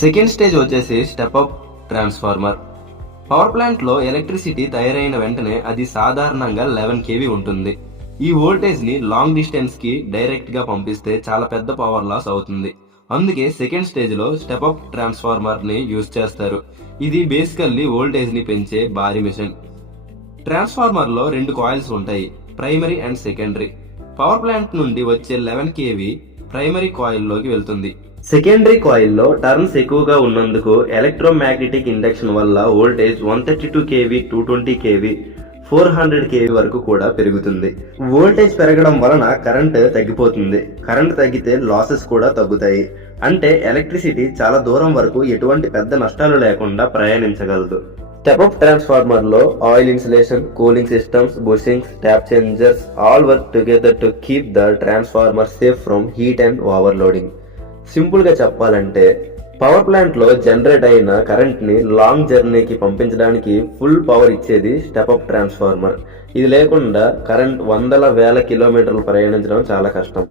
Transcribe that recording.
Second stage వచ్చేసి step up transformer. Power plant లో electricity తయారైన వెంటనే అది సాధారణంగా 11 kV ఉంటుంది. ఈ వోల్టేజ్ ని లాంగ్ డిస్టెన్స్ కి డైరెక్ట్ గా పంపిస్తే చాలా పెద్ద పవర్ లాస్ అవుతుంది. అందుకే సెకండ్ స్టేజ్ లో స్టెప్ అప్ ట్రాన్స్ఫార్మర్ ని యూజ్ చేస్తారు. ఇది బేసికల్లీ వోల్టేజ్ ని పెంచే భారీ మిషన్. ట్రాన్స్ఫార్మర్ లో 2 కాయిల్స్ ఉంటాయి, primary and secondary. Power plant నుండి వచ్చే 11 kV ప్రైమరీ కాయిల్ లోకి వెళ్తుంది. సెకండరీ కాయిల్ లో టర్న్స్ ఎక్కువగా ఉన్నందుకు ఎలక్ట్రోమాగ్నెటిక్ ఇండక్షన్ వల్ల వోల్టేజ్ 132 kV, 220 kV, 400 kV వరకు కూడా పెరుగుతుంది. వోల్టేజ్ పెరగడం వలన కరెంట్ తగ్గిపోతుంది. కరెంట్ తగ్గితే లాసెస్ కూడా తగ్గుతాయి. అంటే ఎలక్ట్రిసిటీ చాలా దూరం వరకు ఎటువంటి పెద్ద నష్టాలు లేకుండా ప్రయాణించగలదు. స్టెప్ అప్ ట్రాన్స్ఫార్మర్ లో oil insulation, cooling systems, బుషింగ్స్, tap changers all work together to keep the transformer safe from heat and overloading. Simple గా చెప్పాలంటే పవర్ ప్లాంట్ లో జనరేట్ అయిన కరెంట్ ని లాంగ్ జర్నీకి పంపించడానికి ఫుల్ పవర్ ఇచ్చేది స్టెప్ అప్ ట్రాన్స్ఫార్మర్. ఇది లేకుండా కరెంట్ వందల వేల కిలోమీటర్లు ప్రయాణించడం చాలా కష్టం.